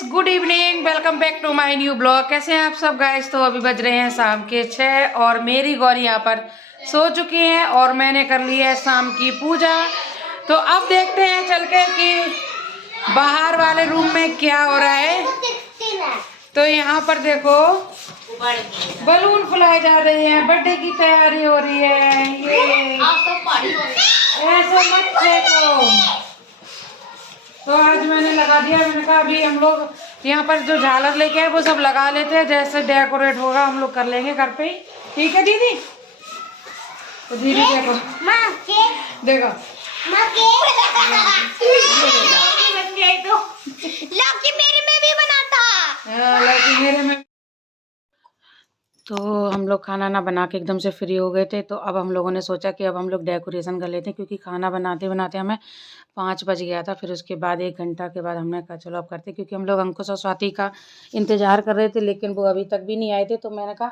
Guys, good evening, welcome back to my new blog. कैसे हैं आप सब गाइस? तो अभी बज रहे हैं शाम के 6 और मेरी गौरी यहाँ पर सो चुकी हैं और मैंने कर ली है शाम की पूजा। तो अब देखते हैं चल के कि बाहर वाले रूम में क्या हो रहा है। तो यहाँ पर देखो बलून फुलाए जा रहे हैं, बर्थडे की तैयारी हो रही है। ये ऐसा मत देखो। तो आज मैंने लगा दिया, मैंने कहा अभी हम लोग यहाँ पर जो झालर लेके आए वो सब लगा लेते हैं, जैसे डेकोरेट होगा हम लोग कर लेंगे घर पे ही। ठीक है दीदी? तो दीदी देखो देखो लौकी मेरे में भी बनाता। लौकी मेरे में। तो हम लोग खाना ना बना के एकदम से फ्री हो गए थे, तो अब हम लोगों ने सोचा कि अब हम लोग डेकोरेशन कर लेते हैं, क्योंकि खाना बनाते बनाते हमें 5 बज गया था। फिर उसके बाद 1 घंटा के बाद हमने कहा चलो अब करते, क्योंकि हम लोग अंकुश और स्वाति का इंतज़ार कर रहे थे, लेकिन वो अभी तक भी नहीं आए थे। तो मैंने कहा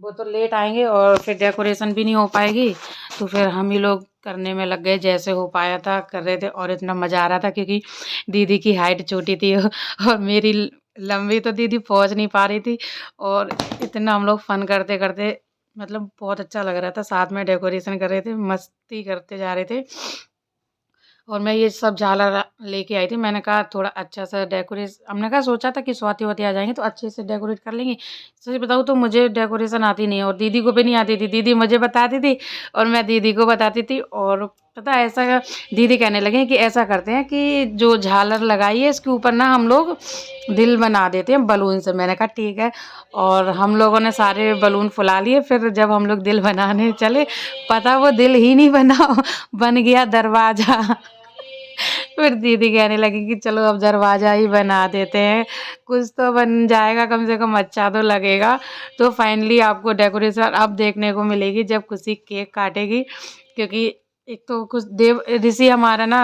वो तो लेट आएंगे और फिर डेकोरेशन भी नहीं हो पाएगी, तो फिर हम ही लोग करने में लग गए। जैसे हो पाया था कर रहे थे और इतना मज़ा आ रहा था, क्योंकि दीदी की हाइट छोटी थी और मेरी लंबी, तो दीदी पहुंच नहीं पा रही थी। और इतना हम लोग फन करते करते, मतलब बहुत अच्छा लग रहा था। साथ में डेकोरेशन कर रहे थे, मस्ती करते जा रहे थे। और मैं ये सब झालर लेके आई थी। मैंने कहा थोड़ा अच्छा सा डेकोरेशन, हमने कहा सोचा था कि स्वाति वाती आ जाएंगे तो अच्छे से डेकोरेट कर लेंगे। सच बताऊँ तो मुझे डेकोरेशन आती नहीं है, और दीदी को भी नहीं आती थी। दीदी मुझे बताती थी और मैं दीदी को बताती थी। और पता है ऐसा, दीदी कहने लगे कि ऐसा करते हैं कि जो झालर लगाई है इसके ऊपर ना हम लोग दिल बना देते हैं बलून से। मैंने कहा ठीक है, और हम लोगों ने सारे बलून फुला लिए। फिर जब हम लोग दिल बनाने चले, पता वो दिल ही नहीं बना, बन गया दरवाज़ा। फिर दीदी कहने लगी कि चलो अब दरवाज़ा ही बना देते हैं, कुछ तो बन जाएगा, कम से कम अच्छा तो लगेगा। तो फाइनली आपको डेकोरेशन अब देखने को मिलेगी जब खुशी केक काटेगी, क्योंकि एक तो कुछ देव ऋषि हमारा ना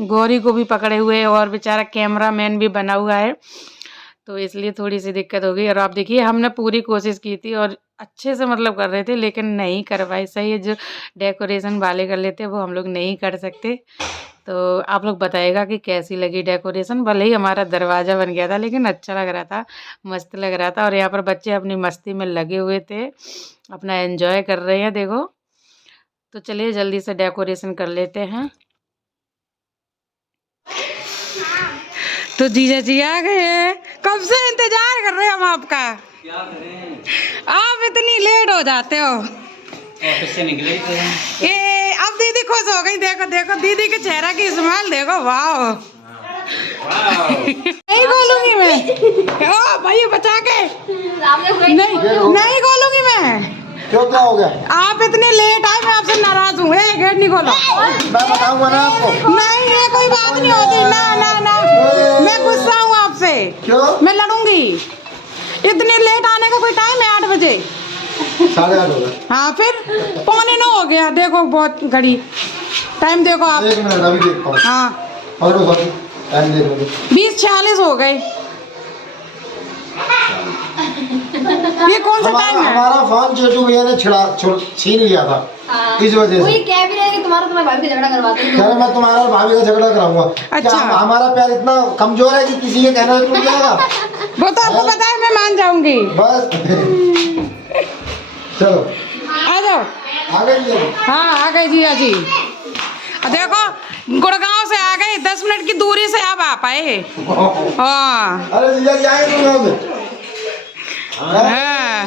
गौरी को भी पकड़े हुए है और बेचारा कैमरा मैन भी बना हुआ है, तो इसलिए थोड़ी सी दिक्कत हो गई। और आप देखिए हमने पूरी कोशिश की थी और अच्छे से मतलब कर रहे थे, लेकिन नहीं कर पाए। सही है, जो डेकोरेशन वाले कर लेते वो हम लोग नहीं कर सकते। तो आप लोग बताइएगा कि कैसी लगी डेकोरेशन। भले ही हमारा दरवाज़ा बन गया था, लेकिन अच्छा लग रहा था, मस्त लग रहा था। और यहाँ पर बच्चे अपनी मस्ती में लगे हुए थे, अपना एंजॉय कर रहे हैं देखो। तो चलिए जल्दी से डेकोरेशन कर लेते हैं। तो जीजा जी आ गए, कब से इंतजार कर रहे हैं हम आपका। क्या करें? आप इतनी लेट हो जाते हो। ऑफिस से निकले थे हम। ये अब दीदी खुश हो गई, देखो देखो दीदी के चेहरा की स्माइल देखो, वाह। नहीं खोलूंगी मैं, ओ भाई बचा के नहीं खोलूंगी मैं। क्यों, क्या हो गया? आप इतने लेट आए, मैं आपसे नाराज हूँ। गेट नहीं खोलो। मैं बताऊंगा ना आपको। नहीं ये कोई बात नहीं होती, ना ना ना, मैं गुस्सा हूँ आपसे। क्यों? मैं लड़ूंगी। इतने लेट आने का कोई टाइम है? 8 बजे। 8:30 हो गए। हाँ फिर 8:45 हो गया। देखो बहुत घड़ी टाइम देखो आप। 1 मिनट अभी देखता हूँ। हाँ पकड़ो सॉरी, टाइम देख लो। 20:46 हो गए। ये कौन सा टाइम है? हमारा फोन छोटू भैया ने छीन लिया था। इस वजह से क्या भी नहीं, तुम्हारा भाभी का झगड़ा करवाते हैं। कह रहे मैं तुम्हारा और भाभी का झगड़ा कराऊंगा। अच्छा। क्या हमारा प्यार इतना कमजोर है कि किसी के कहना टूट जाएगा? वो तो आपको पता है, मैं मान जाऊंगी। बस चलो आ जाओ। आ गई। हाँ आ गए जीजा जी। देखो गुड़गांव से आ गए, 10 मिनट की दूरी से आप आ पाए। हाँ अरे जीजा जी आए तुम। हाँ।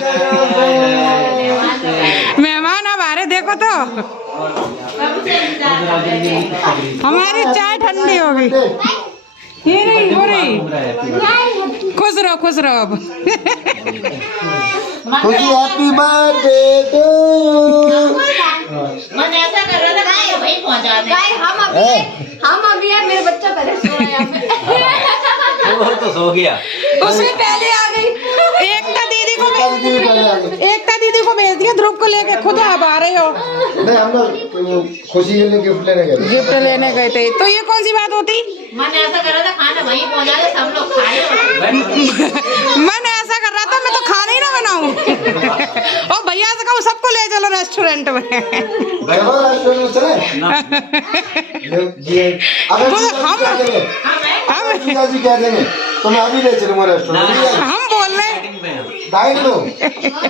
मेहमान अब आ रहे, देखो तो हमारी चाय ठंडी हो गई। ये नहीं हो रही। खुश रहो खुश रहो अब। खुशी हैप्पी बर्थडे टू यू। मन ऐसा कर रहा था कि वहीं पहुंचा दे। हम अभी है, मेरे बच्चा पहले सो रहा है यहाँ पे। वो तो सो गया, उससे पहले आ गई। एकता दीदी को भेज दिया, ध्रुव को लेके, खुद अब आ रहे हो। नहीं हम लोग खुशी के लिए गिफ्ट लेने गए थे। तो ये कौन सी बात होती? मन ऐसा कर रहा था खाना वहीं पहुंचा दे, सब लोग खाए। मन ऐसा कर रहा था मैं तो खाना ही ना बनाऊं। और भैया से कहूँ सबको ले चलो रेस्टोरेंट में। हम जीजा जी क्या देंगे? तो मैं अभी ले चलूंगा रेस्टोरेंट। हम बोल रहे हैं Dieting पे हैं। डाइट लो,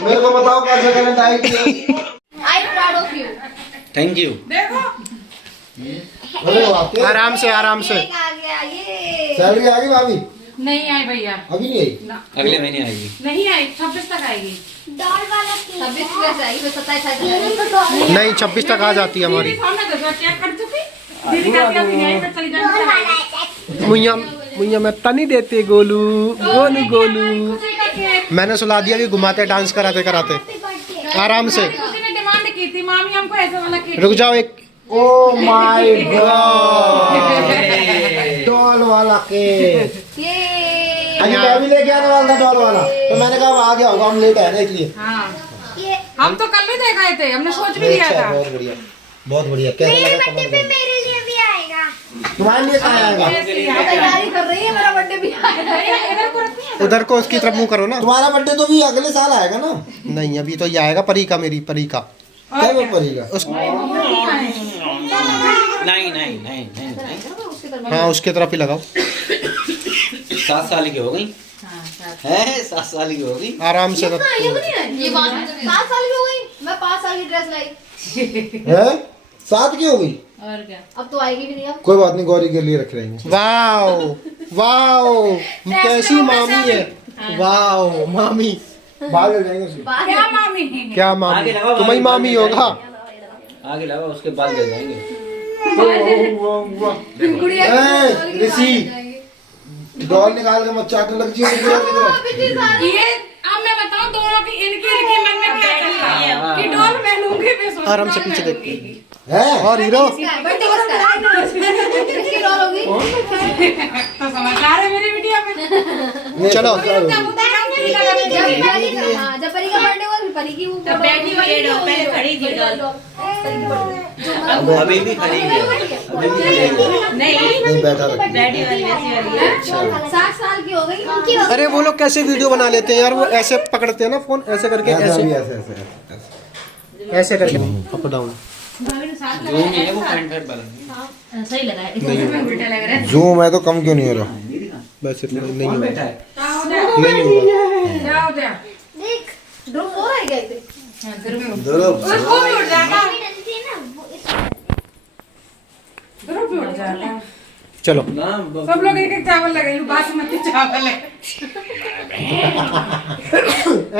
मेरे को बताओ कैसे करें diet. I am proud of you. Thank you. देखो अरे वाह, आराम से आराम से। आ गया ये। सैलरी आ गई भाभी? नहीं आई भैया, अभी नहीं आई? अगले महीने आएगी। नहीं आई, 26 तक आएगी। 26 कैसे आई? फिर 27 आई। नहीं 26 तक आ जाती है हमारी। चेक कर चुकी दीदी का अभी नहीं आई, मैं चली जाऊंगी। मुइया मुइया मैं तनी देते गोलू गोलू गोलू। मैंने सुला दिया कि घुमाते डांस कराते कराते। आराम से किसी ने डिमांड की थी, मामी हमको ऐसा वाला केक। रुक जाओ एक। ओ माय गॉड, डॉल वाला केक। ये अभी मैं भी लेके आने वाला था डॉल वाला, तो मैंने कहा आ गया होगा, हम लेट आए ना इसलिए। हाँ, हम तो कल भी देख आए थे, हमने सोच भी लिया अच्छा, था। बहुत बढ़िया, बहुत बढ़िया। कैसा लगा कमेंट करो। मेरे लिए भी आएगा। तुम्हारे लिए कहाँ आएगा? तैयारी कर रही है, मेरा बर्थडे भी आएगा। उधर को उसकी तरफ मुंह करो ना। तुम्हारा बर्थडे तो भी अगले साल आएगा ना? नहीं अभी तो ये आएगा परी का, मेरी परी का। क्या वो पड़ेगा? नहीं नहीं नहीं नहीं नहीं। हाँ उसके तरफ ही लगाओ। 7 साल की हो गई है, 7 साल की हो गई। आराम से रख। ये 5 साल की हो गई, मैं 5 साल की ड्रेस लाई। है 7 की हो गई? और क्या, अब तो आएगी भी नहीं। अब कोई बात नहीं, गौरी के लिए रख लेंगे। वाओ वाओ कैसी मामी है। वाओ मामी। बाहर ले जाएंगे उसके। क्या मामी? क्या मामी, आगे लगाओ, तुम्हारी आगे मामी लगाओ। होगा। आगे लगा, उसके बाद ले जाएंगे। ए, ऋषि डॉल निकाल के मत चाटने लग जाइए। ये अब मैं बताऊं दोनों की इनकी मन में क्या चल रहा है कि डॉल मैं लूंगी, मैं सोच आराम से पीछे देखते हैं। है और हीरो किसकी डॉल होगी? तो समझदार है मेरी बिटिया में। चलो। जब परी का बर्थडे हुआ, परी की वो बैठी हुई है डॉल, पहले खड़ी थी डॉल। अभी भी खड़ी है, अभी भी खड़ी है। नहीं बैठा रख। बैठी वाली वैसी वाली है। 60 साल की हो गई। अरे वो लोग कैसे वीडियो बना लेते हैं यार, वो ऐसे पकड़ते हैं ना फोन, ऐसे करके ऐसे ऐसे करके अप डाउन। जो नहीं है वो पैंट शर्ट वाला। सही लगा है। जूम है तो कम क्यों नहीं हो रहा? बस इतना नहीं कौन होगा, बैठा है? नहीं होगा। क्या हो गया? देख ध्रुव सो रहा है क्या इसे? ध्रुव वो भी उठ जाता, ध्रुव भी उठ जाता। चलो ना सब लोग एक एक चावल लगाए, बासमती चावल है।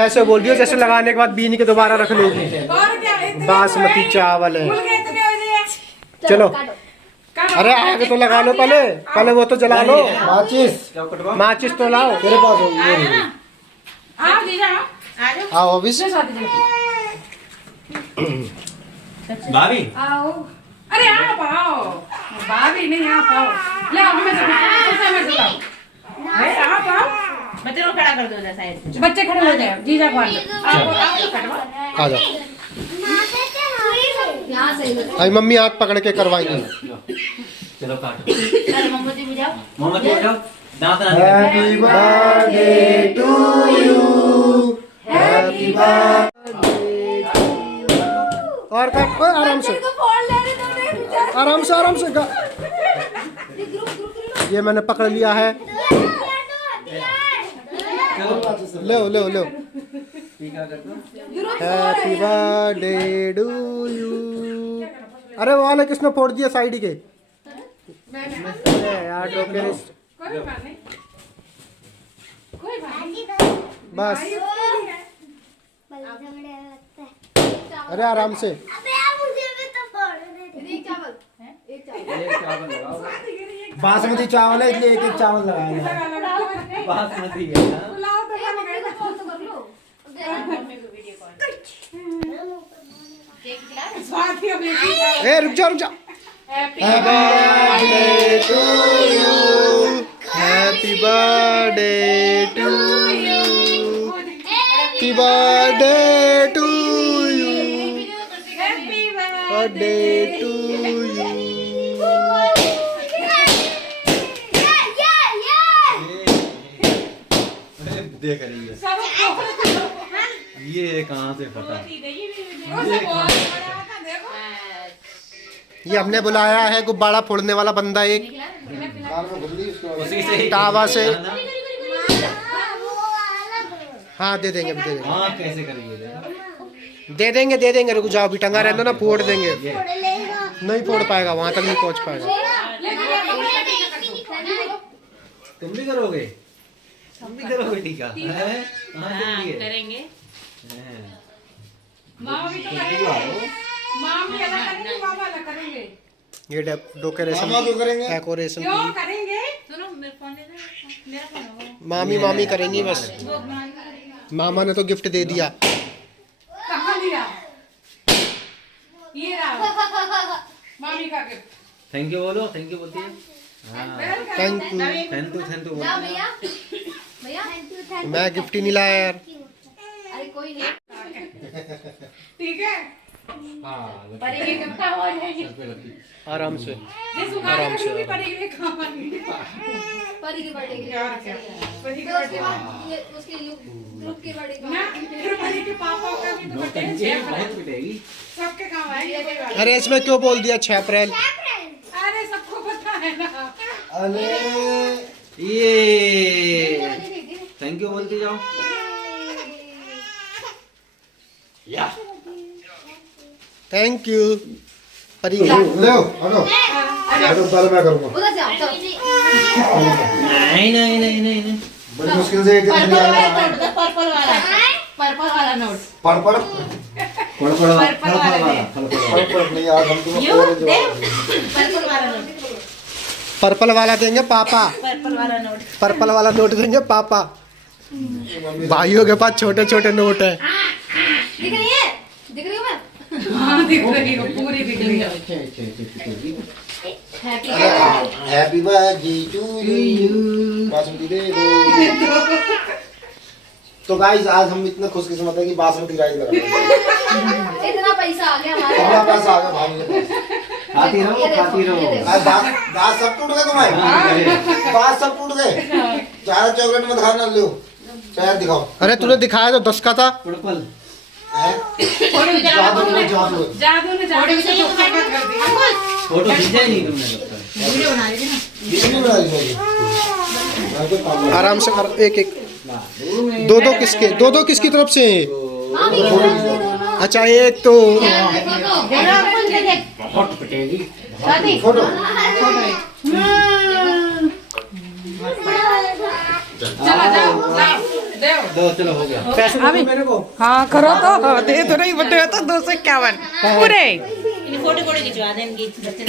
ऐसे बोल दियो जैसे लगाने के बाद बीन के दोबारा रख लोगे। और क्या, इतने बासमती तो चावल है। भूल गए इतने हो जाए। चलो काटो। अरे आग तो लगा लो पहले, पहले वो तो जला लो। माचिस क्या कटवा? माचिस तो लाओ। तेरे पास होगी ये नहीं। आप दीजिए, आओ। आओ अभी जो शादी में। भाभी आओ, अरे आप आओ, भाभी नहीं आप आओ। ले आओ, मैं चलाओ। अरे आप आओ, बच्चे को खड़ा कर दो उधर साइड से। बच्चे खड़े हो जाए, जीजा को आप तो कटवा। आ जाओ। यहाँ से इधर। आई मम्मी हाथ पकड़ के करवाएंगी। चलो काटो। चलो मोमबत्ती बुझाओ। मोमबत्ती उठाओ, दांत ना happy birthday to you, happy birthday. और कट आराम से आराम से आराम से ये मैंने पकड़ लिया है। ले ले ले हैप्पी बर्थडे टू यू। अरे वो वाले किसने फोड़ दिया साइड के? अरे यार टोके कोई बात नहीं, कोई बात नहीं। बस। अरे आराम से। बासमती चावल है इसलिए एक एक चावल लगाया। बासमती है ना। बुलाओ तो क्या लगाएगा? स्वाति अब एक ही ए रुक जा रुक जा। Happy birthday to you, happy birthday to you, happy birthday to you, birthday to you. देख रही है ये कहाँ से पता? ये हमने बुलाया है गुब्बारा फोड़ने वाला बंदा एक उसी से टावा से। हाँ दे देंगे, अभी दे देंगे। हाँ कैसे करेंगे दे देंगे, रुक जाओ, अभी टंगा रहने दो ना, फोड़ देंगे। नहीं फोड़ पाएगा, वहां तक नहीं पहुंच पाएगा। तुम भी करोगे? ठीक है करेंगे। ये डेकोरेशन, मामा क्यों करेंगे? डेकोरेशन सुनो मेरा फोन ले लो, मेरा फोन होगा। मामी करेंगी बस। मामा ने तो गिफ्ट दे दिया। थैंक यू बोलो, थैंक यू बोलती है। Thank you. थैंक यू बोलो। भैया भैया मैं गिफ्ट ही नहीं लाया यार। अरे कोई नहीं हाँ परी की कब हो जाएगी? आराम से परी की बर्थडे के लिए उसके बाद ये उसके ग्रुप की बर्थडे बहुत पिटेगी। अरे इसमें क्यों बोल दिया 6 अप्रैल? अरे ये थैंक यू बोलती जाओ। या थैंक यू परी। ले हटो पहले मैं करूंगा। उधर से आओ चलो नहीं बड़ी मुश्किल से एक दिन पर्पल वाला नोट। पढ़ पर्पल वाला दे। नहीं यार, हम तुम्हें यू ऑरेंज दे वाला। पर्पल वाला नोट। पर्पल वाला देंगे पापा। पर्पल वाला नोट। पर्पल वाला नोट देंगे पापा। भाइयों के पास छोटे छोटे नोट है। दिख रही है? दिख रही हूँ मैं? Happy birthday to you. Basmati दे दो। तो गाइस आज हम इतने खुशकिस्मत है कि बासमती राइस लगा। इतना पैसा आ गया हमारे हमारा पैसा आ गया भाई के पास। खाती रहो आज दांत सब टूट गए तुम्हारे। दांत सब टूट गए। चार चॉकलेट मत खाना, लो चाय दिखाओ। अरे तूने दिखाया तो 10 का था। पर्पल जादू फोटो खींचा ही नहीं तुमने लगता है। वीडियो बना रही थी ना। कितनी बना ली होगी? मैं तो काम कर- आराम से कर, एक दो किसके किसकी तरफ से हैं? अच्छा एक तो बहुत पिटेगी। फोटो दो चलो हो गया। पैसे दे दो मेरे को। हाँ करो तो दे तो नहीं बटे तो 251 पूरे। इन्हें फोटो खिंचवा दें इनकी बच्चे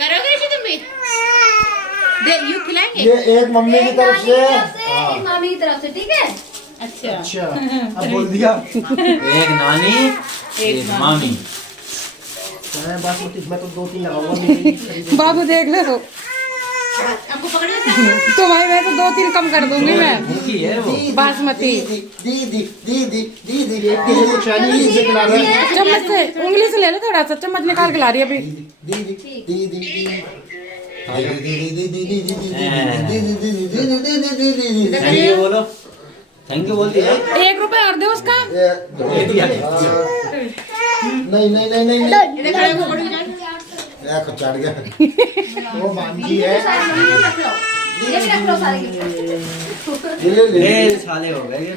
करोगे ऋषि तुम भी? दे यू खिलाएंगे? ये एक मम्मी की तरफ से। एक मामी की तरफ से, ठीक है? अच्छा अच्छा अब बोल दिया। एक नानी एक मामी। बासमती मैं तो 2-3 लगाऊंगा। बाबू देख ले तो आपको पकड़े भाई मैं तो 2-3 कम कर दूंगी मैं। भूखी है वो। बासमती दीदी दीदी दीदी दीदी से खिला रहे हैं। चम्मच से उंगली से ले लो, थोड़ा सा चम्मच निकाल के ला रही है अभी। दीदी दीदी थैंक यू बोलो। थैंक यू बोलती है। 1 रुपए और दे उसका। नहीं नहीं नहीं नहीं यार चढ़ गया। वो बांधी है। ये भी रख लो सारे गिफ्ट। ये ले ले। ले साले हो गए ये।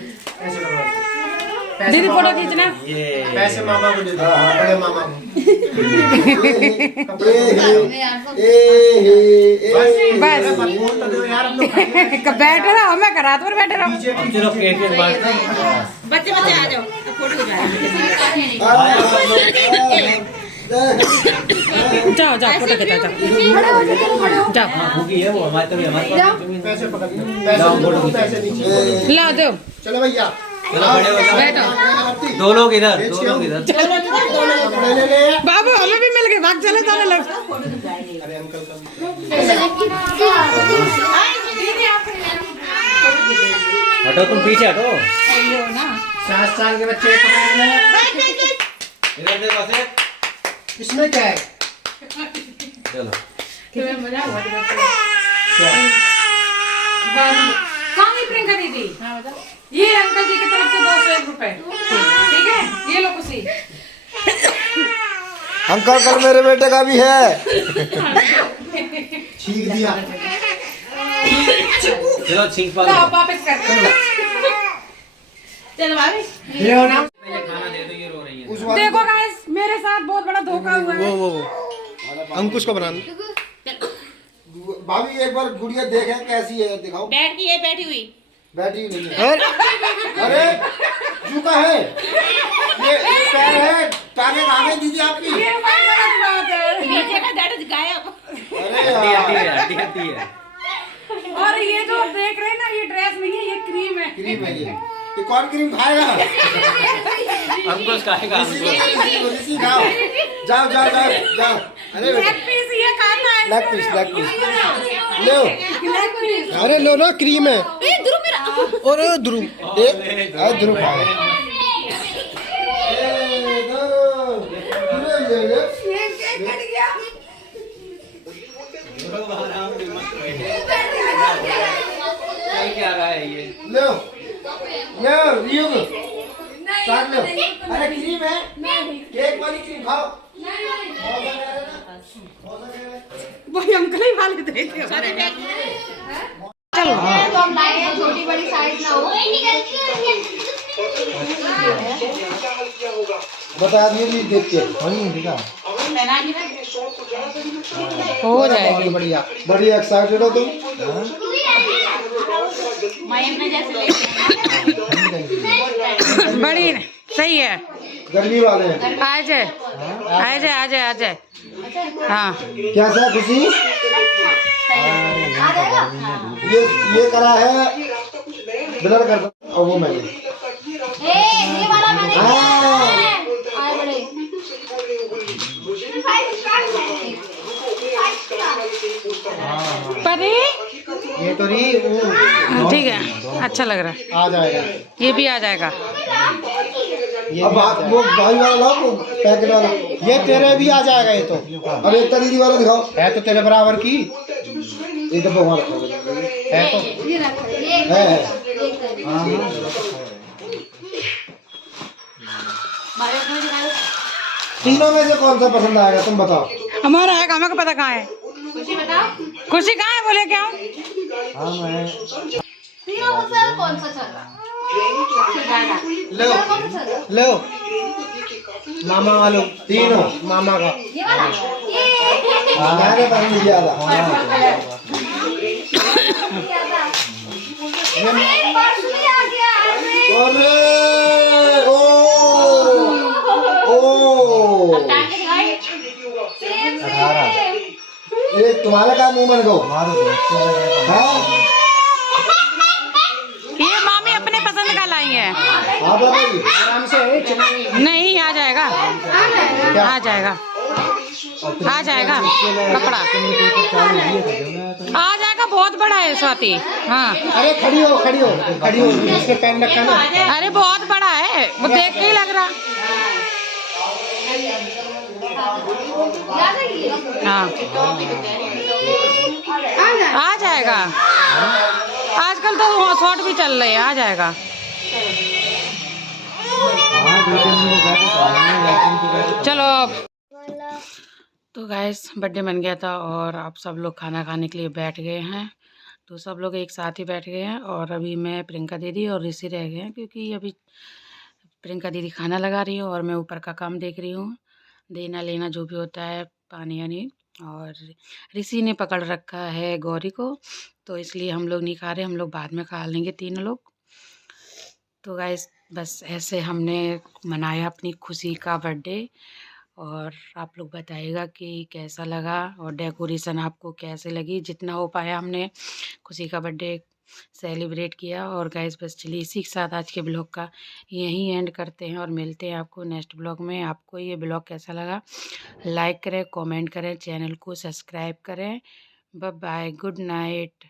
दीदी फोटो खींचना। ये पैसे मामा को दे दो, बड़े मामा को। बस बोल तो दो यार, हम लोग खाएंगे। बैठे रहो, मैं रात भर बैठे रहो। अब चलो केक बांटते हैं। बच्चे आ जाओ फोटो खिंचवा जाओ जाओ फोटो खिंचा जाओ। भूखी है वो हमारे तभी हमारे पास पैसे पकड़ लो, लाओ, फोटो पैसे पैसे नीचे। ला दो चलो भैया चलो बड़े हो जाओ। बैठो। दो लोग इधर दो लोग इधर। कपड़े ले ले। बाबू हमें भी मिल गए, भाग चले दोनों लोग। अरे अंकल का हटो तुम पीछे हटो। 7 साल के बच्चे के कपड़े ले। इधर दे बस। इसमें क्या है? चलो कौन है प्रियंका दीदी? ये अंकल जी की तरफ से 201 रुपए, ठीक है? ये लो खुशी। अंकल कल मेरे बेटे का भी है। छींक दिया। चलो छींक पा लो वापस कर दो। चल भाभी ये हो ना खाना दे दो, ये रो रही है। उस वाले देखो गाइस मेरे साथ बहुत बड़ा धोखा हुआ है। वो अंकुश को बना दो। भाभी एक बार गुड़िया देखे कैसी है, दिखाओ। बैठ की है, बैठी हुई। बैठी नहीं है। अरे झुका है, ये पैर है, टांगे कहाँ गई दीदी आपकी? ये बात गलत बात है। नीचे का दर्द गायब। अरे हड्डी है। और ये जो देख रहे हैं ना, ये ड्रेस नहीं है, ये क्रीम है। क्रीम है ये कौन क्रीम खाएगा? अंकुश खाएगा। ऋषि खाओ, जाओ जाओ जाओ जाओ। अरे लेग पीस ये खाता है। लेग पीस लेग पीस लो, लेग पीस। अरे लो ना क्रीम है। ध्रुव मेरा और ध्रुव ध्रुव खाओ। क्या रहा है ये? लो लो रियुग साथ लो। अरे क्रीम है, केक वाली क्रीम खाओ। वही अंकल ही वाले देखे। चलो तो हम लाए हैं, छोटी बड़ी साइज ना हो। बता दिए देख के हो जाएगी। बढ़िया बड़ी एक्साइटेड हो तुम? बड़ी सही है। गर्मी वाले हैं। आ जाए आ जाए आ जाए आ जाए। हाँ कैसा खुशी? ये करा है ब्लर कर दो। और वो मैंने ये वाला मैंने आए बड़े। परी ये तो नहीं ठीक है, अच्छा लग रहा है। आ जाएगा। ये भी आ जाएगा। अब वो भाई वाला लाओ, वो पैकेट वाला। ये तेरे भी आ जाएगा। ये तो अब एक दीदी वाला दिखाओ। है तो तेरे बराबर की एक डब्बा वहाँ रखो। है तो है तीनों में से कौन सा पसंद आएगा तुम बताओ? हमारा है, हमें को पता कहाँ है। खुशी बताओ, खुशी कहाँ है, बोले क्या? तीनों में से कौन सा चल रहा? लो कौन सा चल रहा? लो मामा वालों तीनों मामा का। ये वाला? ये मैंने पसंद किया था। ये पर्स भी आ गया। अरे ओ ये तुम्हारा क्या मुंह बन गो? ये मामी अपने पसंद का लाई है। हाँ बताइए। आराम से नहीं आ जाएगा, आ जाएगा, आ जाएगा कपड़ा आ जाएगा। बहुत बड़ा है स्वाति। हाँ अरे खड़ी हो खड़ी हो खड़ी हो। इसके पहन रखा ना। अरे बहुत बड़ा है, वो देख के ही लग रहा। हाँ आ जाएगा। आजकल तो शॉर्ट भी चल रहे हैं, आ जाएगा। चलो तो गाइस बर्थडे बन गया था और आप सब लोग खाना खाने के लिए बैठ गए हैं। तो सब लोग एक साथ ही बैठ गए हैं और अभी मैं प्रियंका दीदी और ऋषि रह गए हैं, क्योंकि अभी प्रियंका दीदी खाना लगा रही है और मैं ऊपर का काम देख रही हूँ, देना लेना जो भी होता है, पानी यानी। और ऋषि ने पकड़ रखा है गौरी को, तो इसलिए हम लोग नहीं खा रहे, हम लोग बाद में खा लेंगे तीनों लोग। तो गाइस बस ऐसे हमने मनाया अपनी खुशी का बर्थडे। और आप लोग बताइएगा कि कैसा लगा और डेकोरेशन आपको कैसे लगी। जितना हो पाया हमने खुशी का बर्थडे सेलिब्रेट किया। और गाइस बस चलिए इसी के साथ आज के ब्लॉग का यहीं एंड करते हैं और मिलते हैं आपको नेक्स्ट ब्लॉग में। आपको ये ब्लॉग कैसा लगा लाइक करें, कमेंट करें, चैनल को सब्सक्राइब करें। Bye bye, good night.